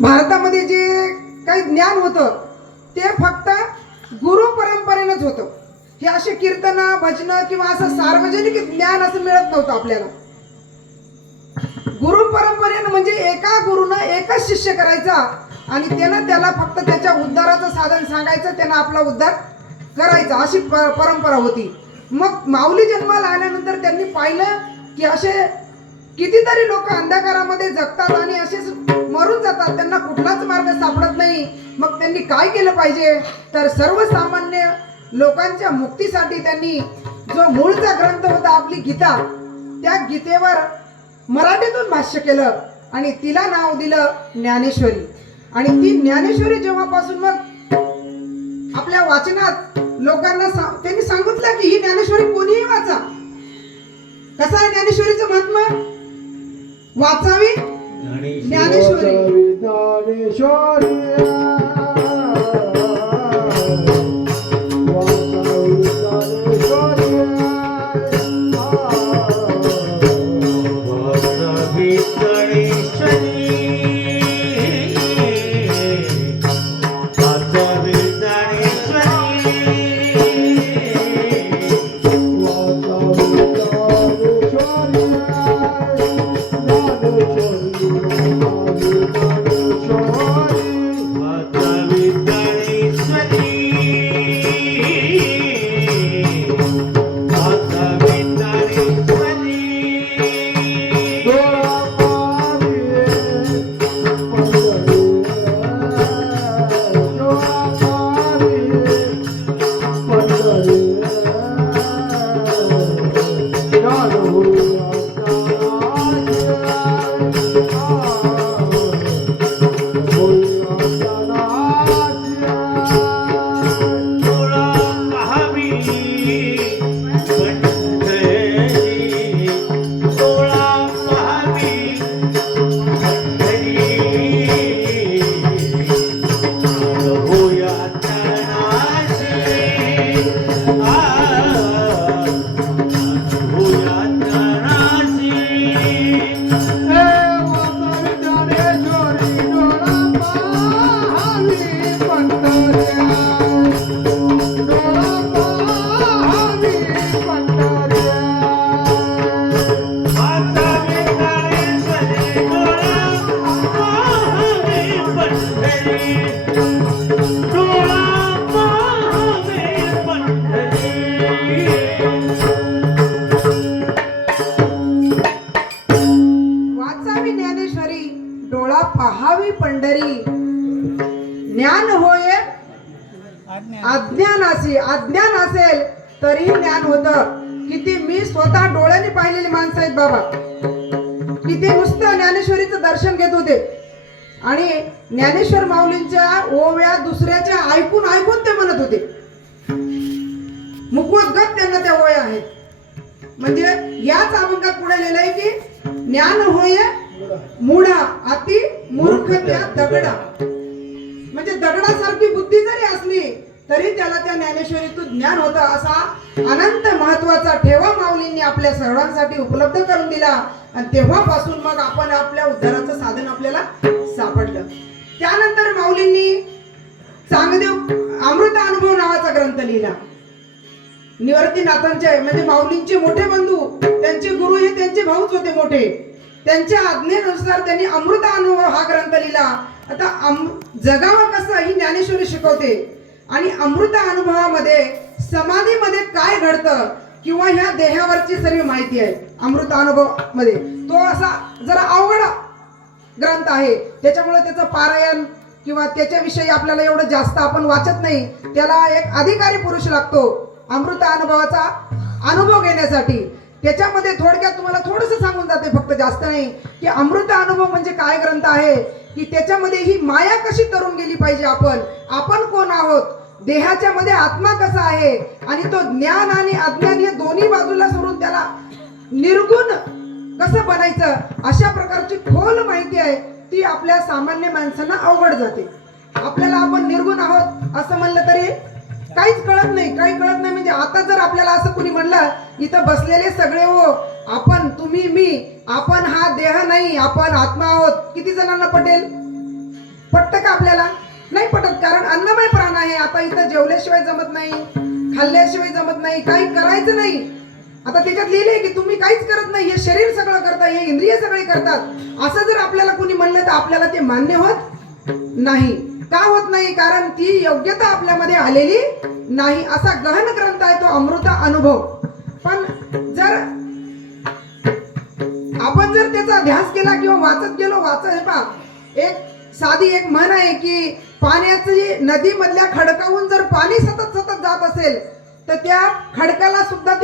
भारतामध्ये जे काही ज्ञान होतं ते फक्त गुरु परंपरेनंच होतं. हे असे कीर्तन भजन किंवा असं सार्वजनिक ज्ञान असं मिळत नव्हतं आपल्याला. गुरु परंपरेनं म्हणजे एका गुरुनं एकच शिष्य करायचा आणि त्यानं त्याला फक्त त्याच्या उद्धाराचं साधन सांगायचं त्यानं आपला उद्धार करायचा. अशी परंपरा होती. मग माऊली जन्माला आल्यानंतर त्यांनी पाहिलं की असे कितीतरी लोक अंधकारामध्ये जगतात आणि असेच मरून जातात. त्यांना कुठलाच मार्ग सापडत नाही. मग त्यांनी काय केलं पाहिजे? तर सर्वसामान्य लोकांच्या मुक्तीसाठी त्यांनी जो मूळचा ग्रंथ होता आपली गीता त्या गीतेवर मराठीतून भाष्य केलं आणि तिला नाव दिलं ज्ञानेश्वरी. आणि ती ज्ञानेश्वरी जेव्हापासून मग आपल्या वाचनात लोकांना सा- त्यांनी सांगितलं की ही ज्ञानेश्वरी कोणीही वाचा. कसं आहे ज्ञानेश्वरीचं Mahatma? వాత్సావి Gnaneshwari Thank you. Yeah. डोळा पहावी पंढरी. ज्ञान होय अज्ञान असे अज्ञान असेल तरी ज्ञान होत. किती मी स्वतः डोळ्याने पाहिलेली माणसं आहेत बाबा. की ते नुसतं ज्ञानेश्वरीचं दर्शन घेत होते. आणि ज्ञानेश्वर माऊलींच्या ओव्या दुसऱ्याच्या ऐकून ऐकून ते म्हणत होते. मुखोद्गत त्यांना त्या ओव्या आहेत. म्हणजे याच अभंगात पुढे लिहिलंय की ज्ञान होय मुढा अति मूर्ख त्या दगडा. म्हणजे दगडासारखी बुद्धी जरी असली तरी त्याला त्या ज्ञानेश्वरीतून ज्ञान होतं असा अनंत महत्त्वाचा ठेवा माऊलींनी आपल्या सर्वांसाठी उपलब्ध करून दिला. आणि तेव्हापासून मग आपण आपल्या उद्धाराचं साधन आपल्याला सापडलं. त्यानंतर माऊलींनी चांगदेव अमृत अनुभव नावाचा ग्रंथ लिहिला. निवर्तीनाथांचे म्हणजे माऊलींचे मोठे बंधू त्यांचे गुरु हे त्यांचे भाऊच होते मोठे. त्यांच्या आज्ञेनुसार त्यांनी अमृत अनुभव हा ग्रंथ लिहिला. आता अम- जगावं कसं ही ज्ञानेश्वरी शिकवते? आणि अमृत अनुभवामध्ये समाधीमध्ये काय घडतं? किंवा ह्या देहावरची सर्व माहिती आहे अमृत अनुभवमध्ये तो असा जरा अवघड ग्रंथ आहे. त्याच्यामुळे त्याचं पारायण किंवा त्याच्याविषयी आपल्याला एवढं जास्त आपण वाचत नाही. त्याला एक अधिकारी पुरुष लागतो अमृत अनुभवाचा अनुभव घेण्यासाठी. त्याच्यामध्ये थोडक्यात तुम्हाला थोडंसं सांगून जाते फक्त जास्त नाही. की अमृत अनुभव म्हणजे काय ग्रंथ आहे? की त्याच्यामध्ये ही माया कशी तरुण गेली पाहिजे आपण? आपण कोण आहोत? देहाच्या मध्ये आत्मा कसा आहे? आणि तो ज्ञान आणि अज्ञान हे दोन्ही बाजूला सोडून त्याला निर्गुण कसं बनायचं? अशा प्रकारची खोल माहिती आहे. ती आपल्या सामान्य माणसांना अवघड जाते. आपल्याला आपण निर्गुण आहोत असं म्हणलं तरी काहीच कळत नाही काही कळत नाही. म्हणजे आता जर आपल्याला असं कुणी म्हणलं इथं बसलेले सगळे हो आपण तुम्ही मी आपण हा देह नाही आपण आत्मा आहोत. किती जणांना पटेल? पटतं का आपल्याला? नाही पटत कारण अन्नमय प्राण आहे. आता इथं जेवल्याशिवाय जमत नाही खाल्ल्याशिवाय जमत नाही काही करायचं नाही. आता त्याच्यात लिहिले की तुम्ही काहीच करत नाही हे शरीर सगळं करता हे इंद्रिय सगळे करतात. असं जर आपल्याला कोणी म्हणलं तर आपल्याला ते मान्य होत नाही. का होत नाही कारण ती योग्यता आपल्यामध्ये आलेली नाही असा गहन ग्रंथ आहे तो अमृत अनुभव. पण जर आपण जर त्याचा ध्यास केला किंवा वाचत गेलो वाचत हे पहा. एक साधी एक म्हण आहे की पाण्याची नदीमधल्या खडकाहून जर पाणी सतत सतत जात असेल तर त्या खडकाला सुद्धा ते